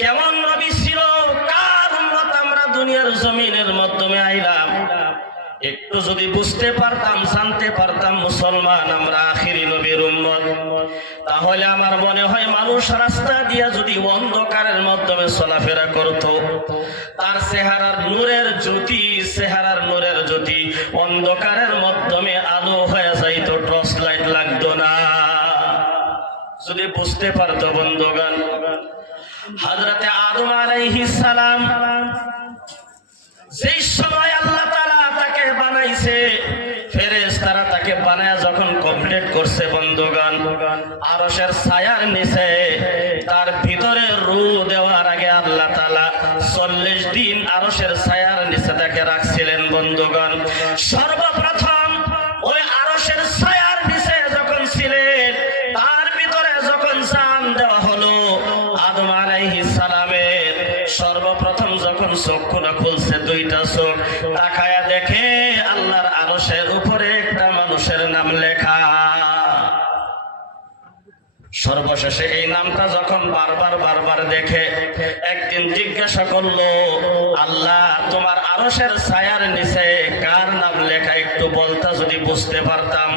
কেমন নবী ছিল, কার উম্মত আমরা দুনিয়ার জমিনের মাধ্যমে আইলাম, একটু যদি বুঝতে পারতাম, জানতে পারতাম মুসলমান আমরা আখিরি নবীর উম্মত, তাহলে আমার মনে হয় মানুষ রাস্তা দিয়া যদি অন্ধকারের মাধ্যমে চলাফেরা করত, তার চেহারার নূরের জ্যোতি অন্ধকারের মাধ্যমে আলো হয়ে যাইত, টর্চ লাইট লাগতো না। যদি বুঝতে পারতো বন্ধুগণ, হযরতে আদম আলাইহিস সালাম যেই সময় আল্লাহ তাআলা তাকে বানাইছে, ফেরেশতারা তাকে বানায়া যখন কমপ্লিট করছে বন্ধুগণ, আরশের ছায়ার নিচে তার ভিতরে রূহ দেওয়ার আগে আল্লাহ তাআলা 40 দিন আরশের ছায়ার নিচে তাকে রাখছিলেন বন্ধুগণ। সর্বপ্রথম ওই আরশের ছায়ার নিচে যখন ছিলেন, তার ভিতরে যখন জান দেওয়া হলো, আদম আলাইহিস সালামের সর্বপ্রথম যখন চক্ষুটা খুলছে, দুইটা চোখ তাকায়া দেখে আল্লাহর আরশের উপরে একটা মানুষের নাম লেখা। সর্বশেষে এই নামটা যখন বারবার দেখে, একদিন জিজ্ঞাসা করলো, আল্লাহ তোমার আরশের ছায়ার নিচে কার নাম লেখা, একটু বলতা যদি বুঝতে পারতাম।